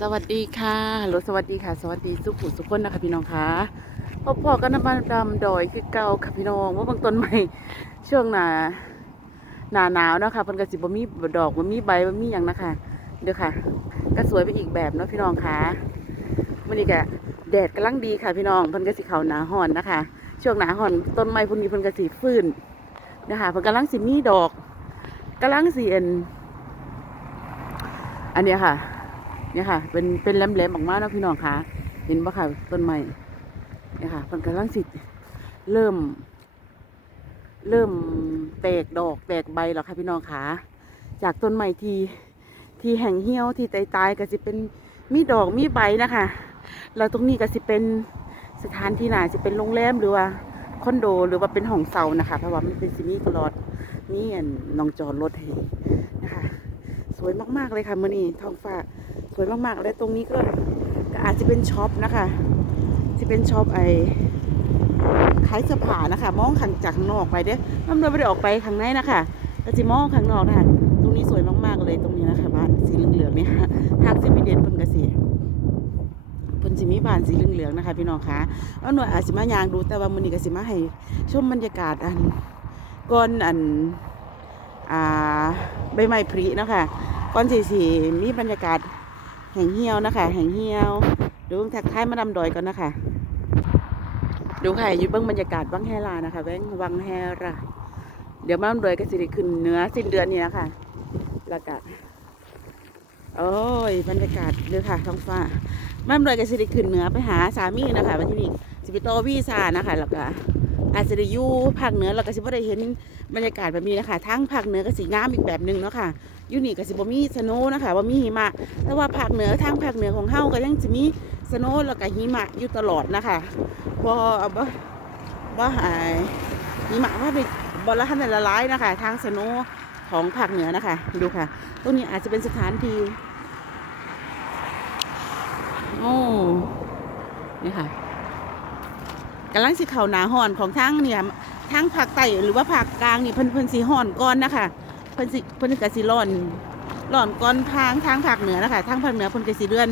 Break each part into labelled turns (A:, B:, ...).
A: สวัสดีค่ะฮัลโหลสวัสดีค่ะ สวัสดีสุขุสุขคนนะคะพี่น้องค่ะพบพอกันน้ำมันดำดอยคือเก่าค่ะพี่น้องว่าบางต้นใหม่ช่วงหนาหนาหนาวเนาะคะพิ่นก็สิบ่มีดอกบ่มีใบบ่มีหยังนะคะเดี๋ยวค่ะ ก็สวยไปอีกแบบเนาะพี่น้องค่ะมื้อนี้ก็แดดกำลังดีค่ะพี่น้องพิ่นก็สิเขาหนาฮ้อนนะคะ ช่วงหนาฮ้อนต้นไม้พวกนี้พิ่นก็สิฟื้นนะคะพิ่นกำลังสิมีดอกกำลังสิเอ็นอันนี้ค่ะ เนี่ยค่ะ เป็นเป็นแหลมๆออกมาเนาะพี่น้องคะเห็นปะค่ะต้นไม้เนี่ยค่ะมันกำลังสิเริ่ม เริ่มแตกดอกแตกใบแล้วค่ะพี่น้องคะจากต้นไม้ที่ที่แห้งเหี่ยวที่ตายตายๆก็สิเป็นมีดอกมีใบนะคะแล้วตรงนี้ก็สิเป็นสถานที่ไหนจะเป็นโรงแรมหรือว่าคอนโดหรือว่าเป็นห้องเซานะคะเพราะว่ามันเป็นสิมีตลอดนี่อันน้องจอดรถให้นะคะ สวยมากๆเลยค่ะมื่อนี้ท้องฟ้า สวยมากๆและตรงนี้ก็ก็อาจจะเป็นช็อปนะคะจะเป็นช็อปไอขายเสื้อผ้านะคะ มองขังจากข้างนอกไปเด้อมันไม่ได้ออกไปข้างในนะคะก็จะมองข้างนอกนะคะตรงนี้สวยมากๆเลยตรงนี้นะคะบ้านสีเหลืองๆเนี่ยทางซิมิเดนเพิ่นกสีเพิ่นสิมีบ้านสีเหลืองๆนะคะพี่น้องคะเอาหน่วยอาสิมายางดูแต่ว่ามื้อนี้ก็สิมาให้ชมบรรยากาศอันก่อนอันอ่าใบไม้ผลินะคะก่อนสิสิมีบรรยากาศ แห่งเหี่ยวนะคะ แห่งเหี่ยวดูท็กท้ายมาดำดอยก่อนนะคะ ดูค่ะอยู่เบื้องบรรยากาศวังแฮลานะคะแวงวังแฮราเดี๋ยวมาดำดอยก็สิได้ขึ้นเหนื้อสิ้นเดือนนี้นะคะแล้วก็โอ้ยบรรยากาศเด้อค่ะท้องฟ้ามาดำดอยก็สิได้ขึ้นเหนือไปหาสามีนะคะวันที่นี่สิไปต่อวีซ่านะคะแล้วก็ อาจจะได้อยู่ภาคเหนือเราก็สิบ่ได้เห็นบรรยากาศแบบนี้นะคะทั้งภาคเหนือก็สีงามอีกแบบหนึ่งเนาะค่ะอยู่นี่ก็สิบ่มีสโนว์นะคะว่ามีหิมะแต่ว่าภาคเหนือทางภาคเหนือของเฮาก็ยังจะมีสโนว์แล้วก็หิมะอยู่ตลอดนะคะบ่บ่บ่หายหิมะว่าไปบ่ละทันละลายนะคะ ทางสโนว์ของภาคเหนือนะคะ ดูค่ะตรงนี้อาจจะเป็นสถานที่โอ้นี่ค่ะ กำลังสิเข่าหนาห่อนของทางเนี่ยทางภาคใต้หรือว่าภาคกลางนี่เพิ่นเพิ่นสีห่อนก้อนนะคะเพิ่นสิเพิ่นกะสิร้อนหล่อนก้อนทางทางภาคเหนือนะคะทางภาคเหนือเพิ่นกะสิเดือน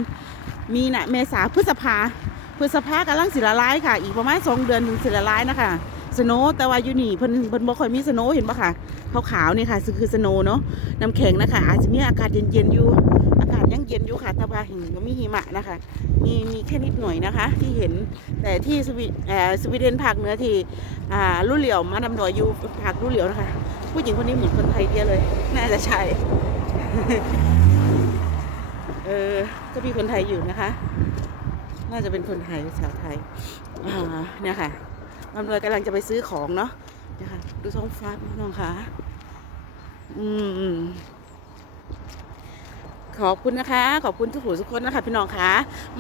A: มีนะเมษาพฤษภาพฤษภากำลังสิละลายค่ะ อีกประมาณสองเดือนถึงสิละลายนะคะ สโนว์แต่ว่าอยู่นี่เพิ่นเพิ่นบ่ค่อยมีสโนว์เห็นปะค่ะขาวๆนี่ค่ะคือสโนว์เนาะน้ำแข็งนะคะ อาจจะมีอากาศเย็นๆอยู่ อากาศยังเย็นอยู่ค่ะแต่ว่าเห็นว่ามีหิมะนะคะ มีมีแค่นิดหน่อยนะคะ ที่เห็นแต่ที่สวีเออสวีเดนภาคเหนือที่อ่าลุ่เหลียวมานำดอยอยู่ภาคลุ่เหลียวนะคะ ผู้หญิงคนนี้เหมือนคนไทยเดียเลย น่าจะใช่เออก็มีคนไทยอยู่นะคะ น่าจะเป็นคนไทยชาวไทยอ่าเนี่ยค่ะ มำเลยกำลังจะไปซื้อของเนาะนี่ยค่ะดูท้องฟ้าพี่น้องคะอืมขอบคุณนะคะ ขอบคุณทุกผู้ทุกคนนะคะ พี่น้องค่ะ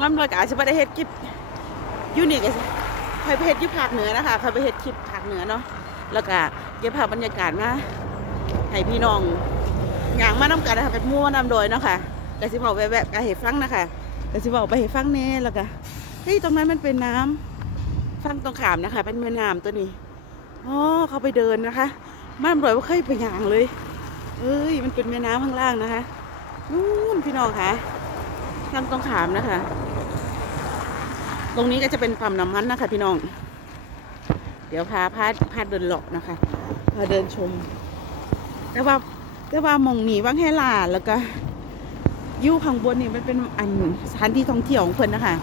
A: มำเลยกับอาชีพได้เฮ็ดคลิปยูนิคใครไปเฮ็ดอยุภาคเหนือนะคะใครไปเฮ็ดคลิปภาคเหนือเนาะแล้วก็เก็บภาพบรรยากาศมาให้พี่น้องอย่างมาน้ำกันนะคะเป็นมั่วน้ำโดยเนาะค่ะกระสิบอกแบบๆกระเห็ดฟังนะคะกระสิบอกไปเห็ดฟังแน่แล้วก็เฮ้ยตรงนั้นมันเป็นน้ำ ฟังตรงขามนะคะ เป็นแม่น้ำตัวนี้อ๋อเขาไปเดินนะคะมาน้ำโดยว่าเคยไปอย่างเลย เอ้ย มันเป็นแม่น้ำข้างล่างนะคะนู่นพี่น้องค่ะทางตรงขามนะคะ ตรงนี้ก็จะเป็นปั๊มน้ำมันนะคะ พี่น้อง เดี๋ยวพาพาพาเดินเลาะนะคะพาเดินชม แต่ว่าแต่ว่ามองหนีว่างแห่ลาแล้วก็ยู่ข้างบนนี่มันเป็นอันสถานที่ท่องเที่ยวของเพิ่นนะคะ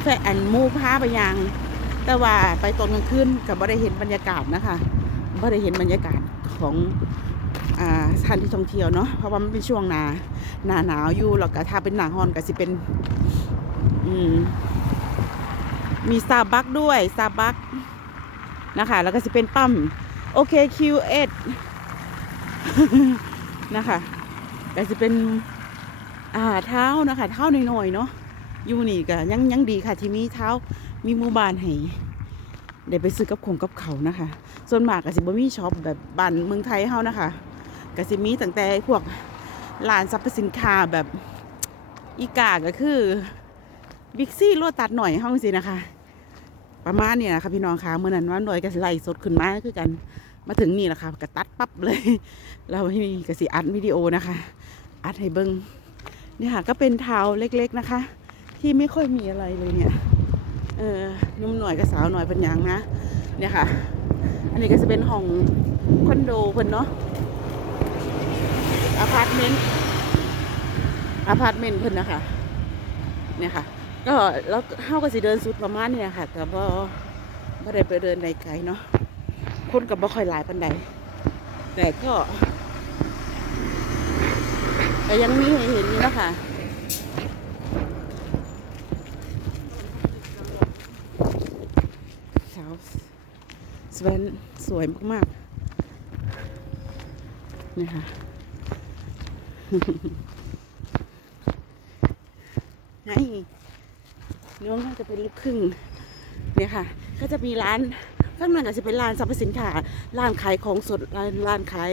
A: แค่อันมู่พาไปยาง แต่ว่าไปตอนกลางคืนกับบ่ได้เห็นบรรยากาศนะคะบ่ได้เห็นบรรยากาศของอ่าสถานที่ท่องเที่ยวเนาะเพราะว่ามันเป็นช่วงหนาหนาหนาวอยู่แล้วก็ถ้าเป็นหนาฮอนก็สิเป็นอืมมีซาบักด้วยซาบักนะคะ แล้วก็จะเป็นปั๊มโอเค Q8 นะคะก็จะเป็นอ่าเท้านะคะ เท้าหน่อยๆเนาะอยู่นี่ก็ยังยังดีค่ะที่มีเท้า มีหมู่บ้านให้ได้ไปซื้อกับของกับเขานะคะ ส่วนมากกสิบมีช็อปแบบบ้านเมืองไทยเฮานะคะกสิมีตั้งแต่พวกร้านสรรพสินค้าแบบอีกาก็คือบิ๊กซี่โลตัดหน่อยเฮาสินะคะ ประมาณเนี่ยนะคะพี่น้องคะเมื่อนั้นว่าหน่อยก็ไล่สดขึ้นมาคือกันมาถึงนี่แหละค่ะก็ตัดปั๊บเลยเราให้มีกสิอัดวิดีโอนะคะ อัดให้เบิ้งเนี่ยค่ะก็เป็นเท้าเล็กๆนะคะ ที่ไม่ค่อยมีอะไรเลยเนี่ย เออนุ่มหน่อยกับสาวหน่อยเป็นยังนะเนี่ยค่ะ อันนี้ก็จะเป็นห้องคอนโดเพิ่นเนาะอพาร์ตเมนต์อพาร์ตเมนต์เพิ่นนะคะเนี่ยค่ะ ก็แล้วเฮาก็สิเดินสุดประมาณเนี่ยค่ะแต่บ่บ่ได้ไปเดินใดไกลเนาะคนก็บ่ค่อยหลายปานใดแต่ก็แต่ยังมีให้เห็นอยู่นะคะสาว สวนสวยมากๆเนี่ยค่ะไงน้องน่าจะเป็นลูกครึ่งเนี่ยค่ะ ก็จะมีร้านข้างในก็จะเป็นร้านสรรพสินค้าร้านขายของสดร้านร้านขาย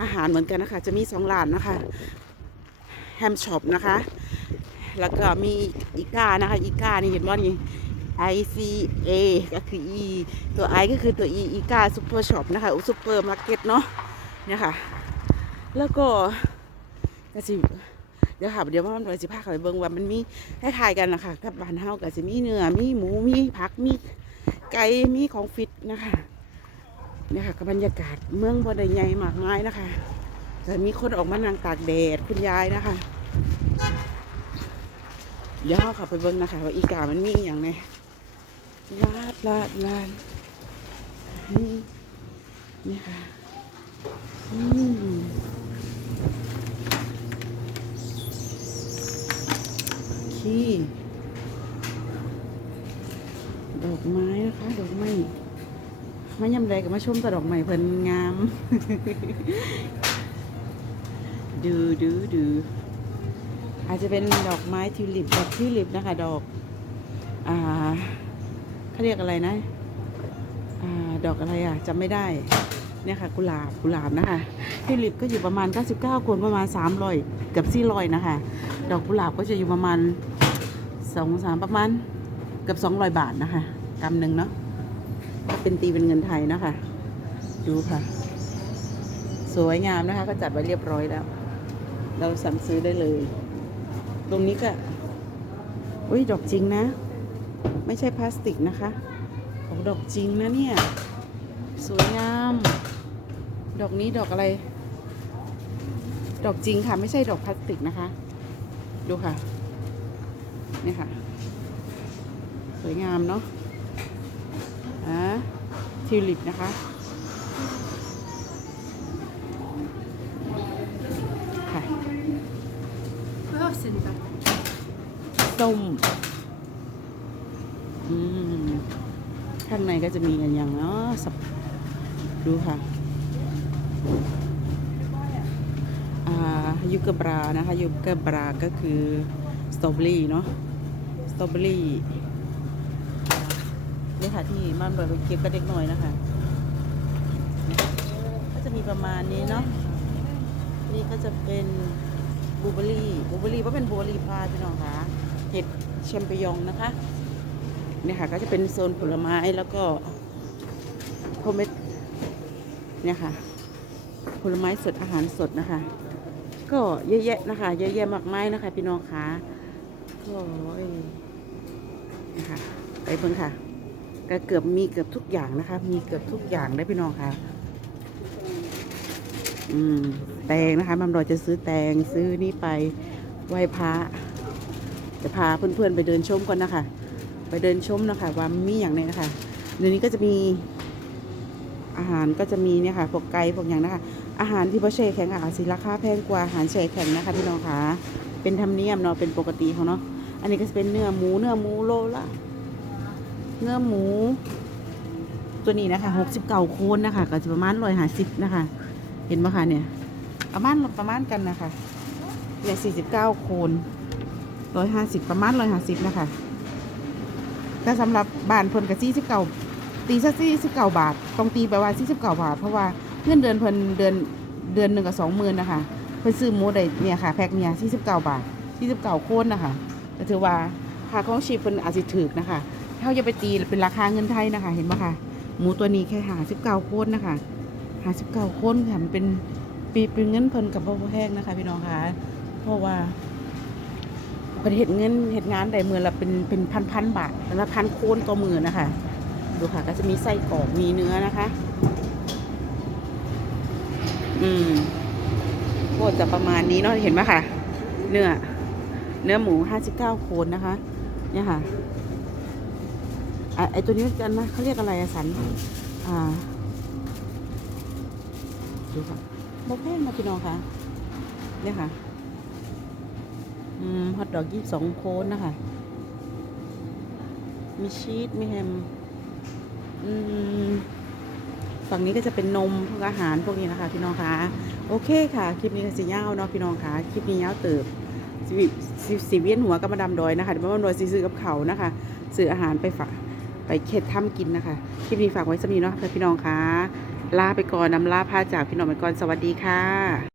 A: อาหารเหมือนกันนะคะ จะมีสองร้านนะคะแฮมช็อปนะคะ แล้วก็มีอีกานะคะ อีกานี่เห็นว่านี่ I C A ก็คือ E ตัว I ก็คือตัว E อีกาซุปเปอร์ช็อปนะคะซุปเปอร์มาร์เก็ตเนาะเนี่ยค่ะ แล้วก็กสิเดี๋ยวค่ะเดี๋ยวว่ามันไปสิพาเขาไปเบิ่งว่ามันมีคล้ายกันนะคะกับบ้านเฮาก็สิมีเนื้อมีหมูมีผักมีไก่มีของฟิตนะคะเนี่ยค่ะกับบรรยากาศเมืองบ่ได้ใหญ่มากมายนะคะแต่มีคนออกมานั่งตากแดดคุณยายนะคะ เดี๋ยวเราขับไปเบิ่งนะคะ ว่าอีกามันมีอย่างไร ลาดลาดลาดนี่นี่ค่ะอืมขี้ดอกไม้นะคะ ดอกไม้มายำใดกับมาชมแต่ดอกไม้เพิ่นงาม ดูดูดูอาจจะเป็นดอกไม้ทิวลิปดอกทิวลิปนะคะ ดอก อ่า เขาเรียกอะไรนะอดอกอะไรอะจำไม่ได้ เนี่ยค่ะ กุหลาบกุหลาบนะคะทิวลิปก็อยู่ประมาณ 99คนประมาณ300กับ400นะคะ ดอกกุหลาบก็จะอยู่ประมาณสองสามประมาณเกือบสองร้อยบาทนะคะกำหนึ่งเนาะถ้าเป็นตีเป็นเงินไทยนะคะ ดูค่ะ สวยงามนะคะ ก็จัดไว้เรียบร้อยแล้ว เราสั่งซื้อได้เลย ตรงนี้ก็อุ้ยดอกจริงนะ ไม่ใช่พลาสติกนะคะของดอกจริงนะเนี่ย สวยงาม ดอกนี้ดอกอะไร ดอกจริงค่ะ ไม่ใช่ดอกพลาสติกนะคะ ดูค่ะ นี่ค่ะ สวยงามเนาะอ่าทิวลิปนะคะค่ะ
B: Behövs inte.
A: ส้ม อืม ข้างในก็ จะมีอันอย่างเนาะสับดูค่ะอ่ายูกะบรานะคะยูกะบราก็คือสตรอเบอรี่เนาะสตรอเบอรี่นี่ค่ะที่มันเปิดไปเก็บกับเด็กหน่อยนะคะก็จะมีประมาณนี้เนาะนี่ก็จะเป็นบูเบอรี่บูเบอรี่ก็เป็นบูเบอรี่พาพี่น้องคะเห็ดแชมเปญองนะคะ เนี่ยค่ะก็จะเป็นโซนผลไม้แล้วก็โพเมดเนี่ยค่ะ ผลไม้สดอาหารสดนะคะ ก็เยอะแยะนะคะ เยอะแยะมากมายนะคะ พี่น้องคะก็เอ้ยนะคะไปเพิ่งค่ะก็เกือบมีเกือบทุกอย่างนะคะ มีเกือบทุกอย่างได้พี่น้องค่ะ อืมแตงนะคะมัมรอยจะซื้อแตงซื้อนี่ไปไหว้พระจะพาเพื่อนๆไปเดินชมก่อนนะคะ ไปเดินชมนะคะว่ามีอย่างไรนะคะเดี๋ยวนี้ก็จะมีอาหารก็จะมีเนี่ยค่ะพวกไก่พวกอย่างนะคะ อาหารที่พ่อเชแข็งอะอาจสิราคาแพงกว่าอาหารแช่แข็งนะคะพี่น้องคะเป็นธรรมเนียมเนาะเป็นปกติของเนาะอันนี้ก็จะเป็นเนื้อหมูเนื้อหมูโลละเนื้อหมู ตัวนี้นะคะหกสิบเก้าโคนนะคะ ก็จะประมาณร้อยห้าสิบนะคะ เห็นไหมคะเนี่ยประมาณประมาณกันนะคะเนี่ยสี่สิบเก้าโคนร้อยห้าสิบประมาณร้อยห้าสิบนะคะ แต่สำหรับบ้านเพิ่นกับสี่สิบเก้าตีซะสี่สิบเก้าบาทต้องตีไปว่าสี่สิบเก้าบาท เพราะว่าเงินเดือนเพิ่นเดือนเดือนหนึ่งกับสองหมื่นนะคะเพิ่นซื้อหมูได้เนี่ยค่ะแพ็คเนี่ยสี่สิบเก้าบาทสี่สิบเก้าโคนนะคะก็ถือว่าค่าของชีพเพิ่นอาจจะถูกนะคะถ้าจะไปตีเป็นราคาเงินไทยนะคะ เห็นไหมคะหมูตัวนี้แค่หาสิบเก้าโคนนะคะหาสิบเก้าคนค่ะมันเป็นปีเป็นเงินเพิ่นกับพ่อแห้งนะคะ พี่น้องคะเพราะว่า เพิ่นเฮ็ดเงินเฮ็ดงานได้มือละเป็นเป็นพันๆบาทละพันโคนต่อมือนะคะ ดูค่ะ ก็จะมีไส้กรอกมีเนื้อนะคะ อืมก็จะประมาณนี้เนาะเห็นไหมคะเนื้อ เนื้อหมูห้าสิบเก้าโคนนะคะ เนี่ยค่ะอะไอตัวนี้กันนะเขาเรียกอะไรอะสัน อ่า ดูค่ะโมแพงมาพี่น้องค่ะ เนี่ยค่ะ อืมฮอทดอกยี่สองโคนนะคะ มีชีสมีแฮม อืม ฝั่งนี้ก็จะเป็นนมพวกอาหารพวกนี้นะคะ พี่น้องคะโอเคค่ะ คลิปนี้ก็สิยาวเนาะพี่น้องคะคลิปนี้ยาวเติบสิวิสิสิเวียนหัวกับมาดามดอยนะคะเดี๋ยวมาดามดอยซื้อกับเขานะคะซื้ออาหารไปฝากไปเค็ดทำกินนะคะ คลิปนี้ฝากไว้สำนีเนาะพี่น้องคะลาไปก่อนนำลาพาจากพี่น้องไปก่อนสวัสดีค่ะ